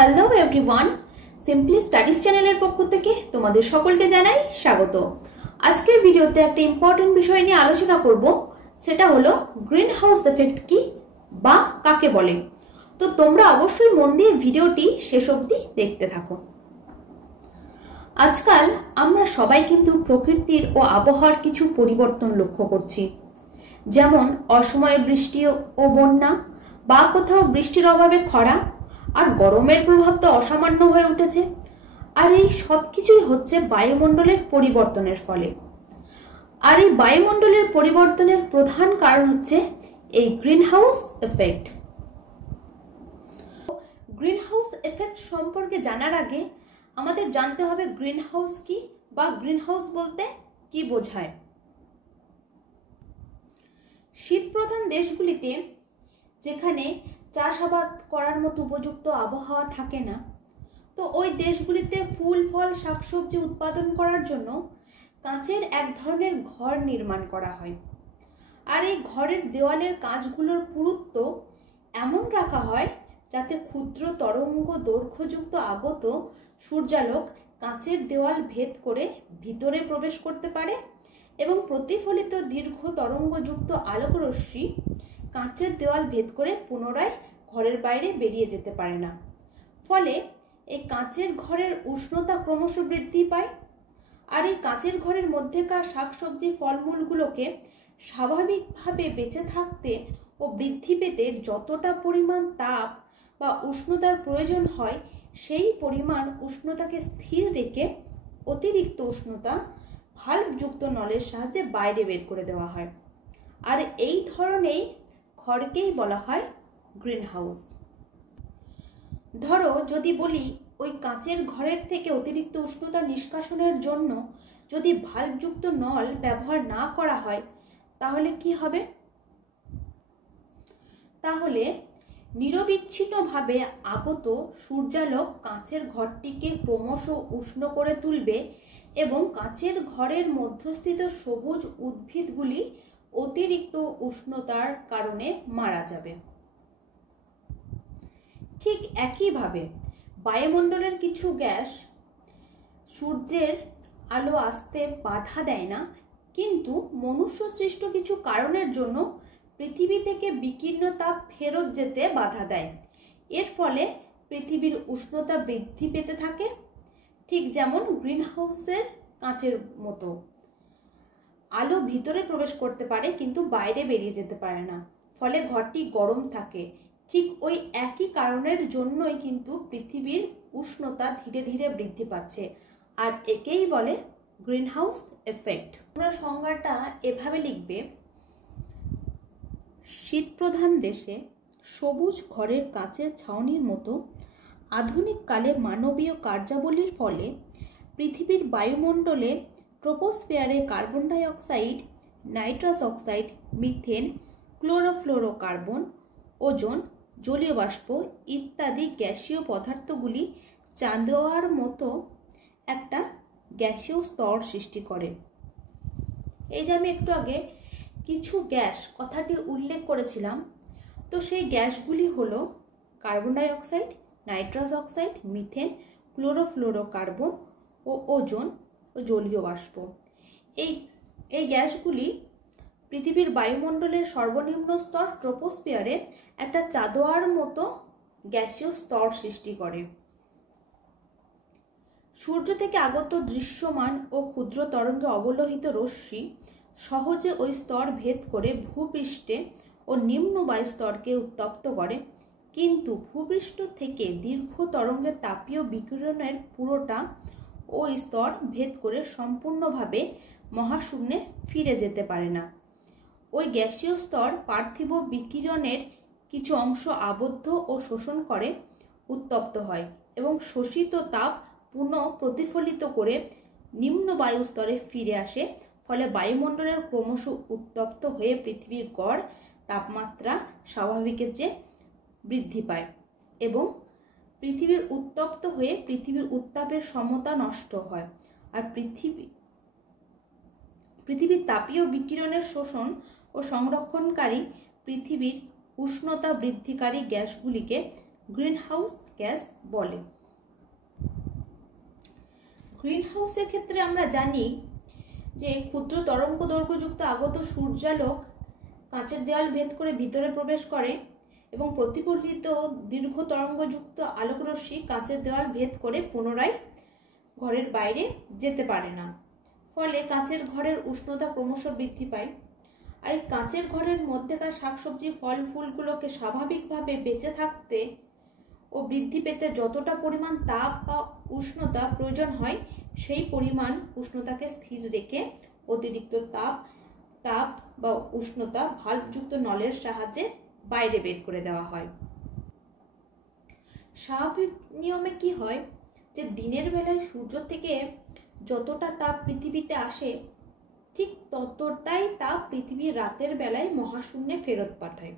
Hello everyone, simply studies চ্যানেলের পক্ষ থেকে তোমাদের সকলকে জানাই স্বাগত। আজকের ভিডিওতে একটা ইম্পর্টেন্ট বিষয় নিয়ে আলোচনা করব, সেটা হলো গ্রিন হাউস এফেক্ট কি বা কাকে বলে। তো তোমরা অবশ্যই মন দিয়ে ভিডিওটি শেষ অবধি দেখতে থাকো। আজকাল আমরা সবাই কিন্তু প্রকৃতির ও আবহাওয়ার কিছু পরিবর্তন লক্ষ্য করছি, যেমন অসময়ে বৃষ্টি ও বন্যা, বা কোথাও বৃষ্টির অভাবে খরা, আর গরমের প্রভাব তো অসামান্য হয়ে উঠেছে। আর এই সব কিছুই হচ্ছে বায়ুমণ্ডলের পরিবর্তনের ফলে। আর এই বায়ুমণ্ডলের পরিবর্তনের প্রধান কারণ হচ্ছে এই green house effect. Green house effect সম্পর্কে জানার আগে আমাদের জানতে হবে গ্রিন হাউস কি বা গ্রিন হাউস বলতে কি বোঝায়। শীতপ্রধান দেশগুলিতে, যেখানে চাষাবাদ করার মতো উপযুক্ত আবহাওয়া থাকে না, তো ওই দেশগুলিতে ফুল ফল শাকসবজি উৎপাদন করার জন্য কাঁচের এক ধরনের ঘর নির্মাণ করা হয়। আর এই ঘরের দেওয়ালের কাঁচগুলোর পুরুত্ব এমন রাখা হয় যাতে ক্ষুদ্র তরঙ্গ দৈর্ঘ্যযুক্ত আগত সূর্যালোক কাঁচের দেওয়াল ভেদ করে ভিতরে প্রবেশ করতে পারে এবং প্রতিফলিত দীর্ঘ তরঙ্গযুক্ত আলোকরশ্মি কাঁচের দেওয়াল ভেদ করে পুনরায় ঘরের বাইরে বেরিয়ে যেতে পারে না। ফলে এই কাঁচের ঘরের উষ্ণতা ক্রমশ বৃদ্ধি পায়। আর এই কাঁচের ঘরের মধ্যেকার শাকসবজি ফলমূলগুলোকে স্বাভাবিকভাবে বেঁচে থাকতে ও বৃদ্ধি পেতে যতটা পরিমাণ তাপ বা উষ্ণতার প্রয়োজন হয়, সেই পরিমাণ উষ্ণতাকে স্থির রেখে অতিরিক্ত উষ্ণতা ভাল্বযুক্ত নলের সাহায্যে বাইরে বের করে দেওয়া হয়। আর এই ধরনের ঘরকেই বলা হয় গ্রিন হাউস। ধরো যদি বলি ওই কাঁচের ঘরের থেকে অতিরিক্ত উষ্ণতা নিষ্কাশনের জন্য যদি ভাল্বযুক্ত নল ব্যবহার না করা হয়, তাহলে কি হবে? তাহলে নিরবিচ্ছিন্নভাবে আগত সূর্যালোক কাঁচের ঘরটিকে ক্রমশ উষ্ণ করে তুলবে এবং কাঁচের ঘরের মধ্যস্থিত সবুজ উদ্ভিদগুলি অতিরিক্ত উষ্ণতার কারণে মারা যাবে। ঠিক একইভাবে বায়ুমণ্ডলের কিছু গ্যাস সূর্যের আলো আসতে বাধা দেয় না, কিন্তু মনুষ্য সৃষ্ট কিছু কারণের জন্য পৃথিবী থেকে বিকীর্ণ তাপ ফেরত যেতে বাধা দেয়। এর ফলে পৃথিবীর উষ্ণতা বৃদ্ধি পেতে থাকে, ঠিক যেমন গ্রিন হাউসের কাঁচের মতো। আলো ভিতরে প্রবেশ করতে পারে কিন্তু বাইরে বেরিয়ে যেতে পারে না, ফলে ঘরটি গরম থাকে। ঠিক ওই একই কারণের জন্যই কিন্তু পৃথিবীর উষ্ণতা ধীরে ধীরে বৃদ্ধি পাচ্ছে, আর একেই বলে গ্রিন হাউস এফেক্ট। তোমরা সংজ্ঞাটা এভাবে লিখবে: শীতপ্রধান দেশে সবুজ ঘরের কাঁচের ছাউনির মতো আধুনিক কালে মানবীয় কার্যাবলীর ফলে পৃথিবীর বায়ুমণ্ডলে ট্রোপোস্ফিয়ারে কার্বন ডাই অক্সাইড, nitrous oxide, methane, chlorofluorocarbon, ozone, জলীয় বাষ্প ইত্যাদি গ্যাসীয় পদার্থগুলি চাঁদোয়ার মতো একটা গ্যাসীয় স্তর সৃষ্টি করে। এই যে আমি একটু আগে কিছু গ্যাস কথাটি উল্লেখ করেছিলাম, তো সেই গ্যাসগুলি হলো কার্বন ডাই অক্সাইড, নাইট্রাস অক্সাইড, মিথেন, ক্লোরোফ্লোরোকার্বন ও ওজোন ও জলীয় বাষ্প। এই গ্যাসগুলি পৃথিবীর বায়ুমণ্ডলের সর্বনিম্ন স্তর ট্রোপোস্ফিয়ারে একটা চাঁদোয়ার মতো গ্যাসীয় স্তর সৃষ্টি করে। সূর্য থেকে আগত দৃশ্যমান ও ক্ষুদ্র তরঙ্গে অবলোহিত রশ্মি সহজে ওই স্তর ভেদ করে ভূপৃষ্ঠে ও নিম্ন বায়ুস্তরকে উত্তপ্ত করে, কিন্তু ভূপৃষ্ঠ থেকে দীর্ঘ তরঙ্গের তাপীয় বিকিরণের পুরোটা ওই স্তর ভেদ করে সম্পূর্ণভাবে মহাশূন্যে ফিরে যেতে পারে না। ওই গ্যাসীয় স্তর পার্থিব বিকিরণের কিছু অংশ আবদ্ধ ও শোষণ করে উত্তপ্ত হয় এবং শোষিত তাপ পুনঃ প্রতিফলিত করে নিম্ন বায়ুস্তরে ফিরে আসে। ফলে বায়ুমণ্ডলের ক্রমশ উত্তপ্ত হয়ে পৃথিবীর গড় তাপমাত্রা স্বাভাবিকের চেয়ে বৃদ্ধি পায় এবং পৃথিবীর উত্তপ্ত হয়ে পৃথিবীর উত্তাপের সমতা নষ্ট হয়। আর পৃথিবীর তাপীয় বিকিরণের শোষণ ও সংরক্ষণকারী পৃথিবীর উষ্ণতা বৃদ্ধিকারী গ্যাসগুলিকে গ্রিন হাউস গ্যাস বলে। গ্রিন হাউসের ক্ষেত্রে আমরা জানি যে ক্ষুদ্র তরঙ্গ দৈর্ঘ্যযুক্ত আগত সূর্যালোক কাঁচের দেওয়াল ভেদ করে ভিতরে প্রবেশ করে এবং প্রতিফলিত দীর্ঘ তরঙ্গযুক্ত আলোকরশ্মি কাঁচের দেওয়াল ভেদ করে পুনরায় ঘরের বাইরে যেতে পারে না। ফলে কাঁচের ঘরের উষ্ণতা ক্রমশ বৃদ্ধি পায়। আর এই কাঁচের ঘরের মধ্যেকার শাকসবজি ফল ফুলগুলোকে স্বাভাবিকভাবে বেঁচে থাকতে ও বৃদ্ধি পেতে যতটা পরিমাণ তাপ বা উষ্ণতা প্রয়োজন হয় সেই পরিমাণ উষ্ণতাকে স্থির রেখে অতিরিক্ত তাপ বা উষ্ণতা ভালভযুক্ত নলের সাহায্যে বাইরে বের করে দেওয়া হয়। স্বাভাবিক নিয়মে কি হয় যে দিনের বেলায় সূর্য থেকে যতটা তাপ পৃথিবীতে আসে ঠিক ততটাই তাপ পৃথিবী রাতের বেলায় মহাশূন্যে ফেরত পাঠায়।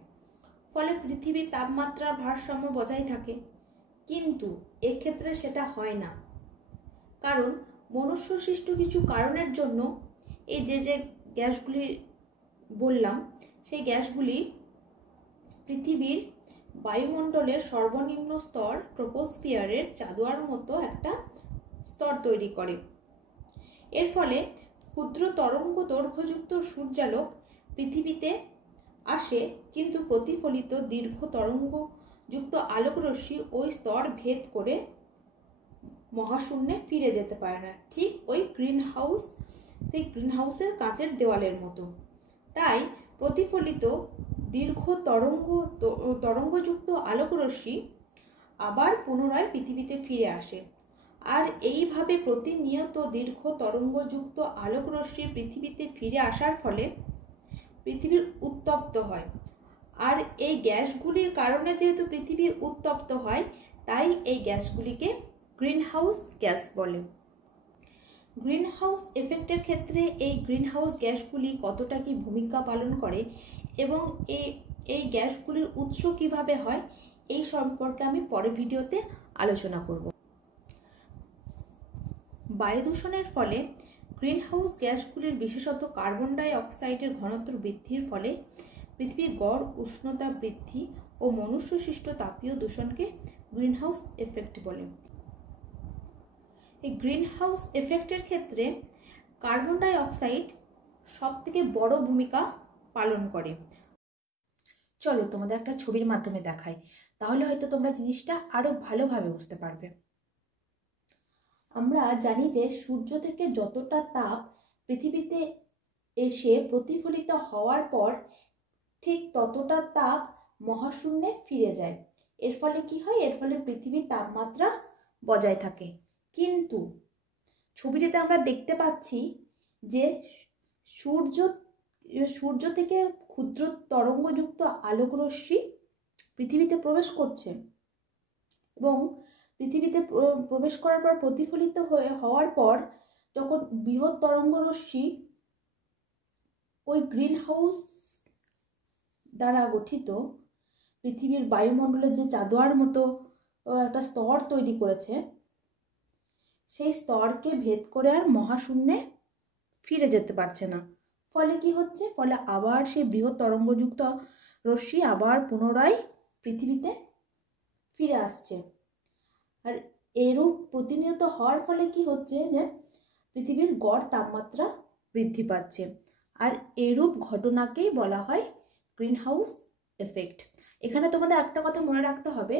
ফলে পৃথিবীর তাপমাত্রার ভারসাম্য বজায় থাকে। কিন্তু এক্ষেত্রে সেটা হয় না, কারণ মনুষ্য সৃষ্ট কিছু কারণের জন্য এই যে গ্যাসগুলি বললাম সেই গ্যাসগুলি পৃথিবীর বায়ুমণ্ডলের সর্বনিম্ন স্তর ট্রপোস্ফিয়ারের চাঁদোয়ার মতো একটা স্তর তৈরি করে। এর ফলে ক্ষুদ্র তরঙ্গ দৈর্ঘ্যযুক্ত সূর্যালোক পৃথিবীতে আসে, কিন্তু প্রতিফলিত দীর্ঘ তরঙ্গযুক্ত আলোকরশ্মি ওই স্তর ভেদ করে মহাশূন্যে ফিরে যেতে পারে না, ঠিক ওই সেই গ্রিন হাউসের কাঁচের দেওয়ালের মতো। তাই প্রতিফলিত দীর্ঘ তরঙ্গযুক্ত আলোকরশ্মি আবার পুনরায় পৃথিবীতে ফিরে আসে। আর এইভাবে প্রতিনিয়ত দীর্ঘ তরঙ্গযুক্ত আলোকরশ্মি পৃথিবীতে ফিরে আসার ফলে পৃথিবী উত্তপ্ত হয়। আর এই গ্যাসগুলির কারণে যেহেতু পৃথিবী উত্তপ্ত হয়, তাই এই গ্যাসগুলিকে গ্রিন হাউস গ্যাস বলে। গ্রিন হাউস এফেক্টের ক্ষেত্রে এই গ্রিন হাউস গ্যাসগুলি কতটা কি ভূমিকা পালন করে এবং এই গ্যাসগুলির উৎস কিভাবে হয় এই সম্পর্কে আমি পরের ভিডিওতে আলোচনা করব। বায়ু দূষণের ফলে গ্রিন হাউস গ্যাসগুলির বিশেষত কার্বন ডাই অক্সাইডের ঘনত্ব বৃদ্ধির ফলে পৃথিবীর গড় উষ্ণতা বৃদ্ধি ও মনুষ্য সৃষ্ট তাপীয় দূষণকে গ্রিন হাউস এফেক্ট বলে। এই গ্রিন হাউস এফেক্টের ক্ষেত্রে কার্বন ডাই অক্সাইড সবথেকে বড় ভূমিকা পালন করে। চলো তোমাদের একটা ছবির মাধ্যমে দেখাই, তাহলে হয়তো তোমরা জিনিসটা আরো ভালোভাবে বুঝতে পারবে। আমরা জানি যে সূর্য থেকে যতটা তাপ পৃথিবীতে এসে প্রতিফলিত হওয়ার পর ঠিক ততটা তাপ মহাশূন্যে ফিরে যায়। এর ফলে কি হয়? এর ফলে পৃথিবীর তাপমাত্রা বজায় থাকে। কিন্তু ছবিটিতে আমরা দেখতে পাচ্ছি যে সূর্য থেকে ক্ষুদ্র তরঙ্গযুক্ত আলোকরশ্মি পৃথিবীতে প্রবেশ করছে এবং পৃথিবীতে প্রবেশ করার পর প্রতিফলিত হওয়ার পর যখন বৃহৎ তরঙ্গরশ্মি ওই গ্রিন হাউস দ্বারা গঠিত পৃথিবীর বায়ুমণ্ডলের যে চাঁদোয়ার মতো একটা স্তর তৈরি করেছে, সেই স্তরকে ভেদ করে আর মহাশূন্যে ফিরে যেতে পারছে না। ফলে কি হচ্ছে? ফলে আবার সেই বৃহৎ তরঙ্গযুক্ত রশ্মি আবার পুনরায় পৃথিবীতে ফিরে আসছে। আর এরূপ প্রতিনিয়ত হওয়ার ফলে কি হচ্ছে যে পৃথিবীর গড় তাপমাত্রা বৃদ্ধি পাচ্ছে। আর এরূপ ঘটনাকেই বলা হয় গ্রিন হাউস এফেক্ট। এখানে তোমাদের একটা কথা মনে রাখতে হবে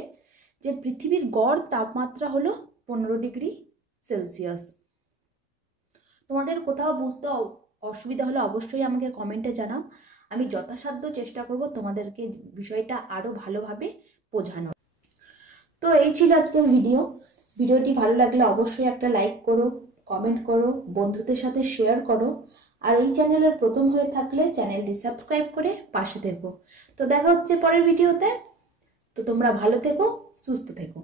যে পৃথিবীর গড় তাপমাত্রা হলো 15 ডিগ্রি সেলসিয়াস। তোমাদের কোথাও বুঝতে অসুবিধা হলে অবশ্যই আমাকে কমেন্টে জানাও। আমি যথাসাধ্য চেষ্টা করব তোমাদেরকে বিষয়টা আরো ভালোভাবে বোঝানোর। তো এই ছিল আজকের ভিডিওটি ভালো লাগলে অবশ্যই একটা লাইক করো, কমেন্ট করো, বন্ধুদের সাথে শেয়ার করো। আর এই চ্যানেলের প্রথম হয়ে থাকলে চ্যানেলটি সাবস্ক্রাইব করে পাশে থেকো। তো দেখা হচ্ছে পরের ভিডিওতে। তো তোমরা ভালো থেকো, সুস্থ থেকো।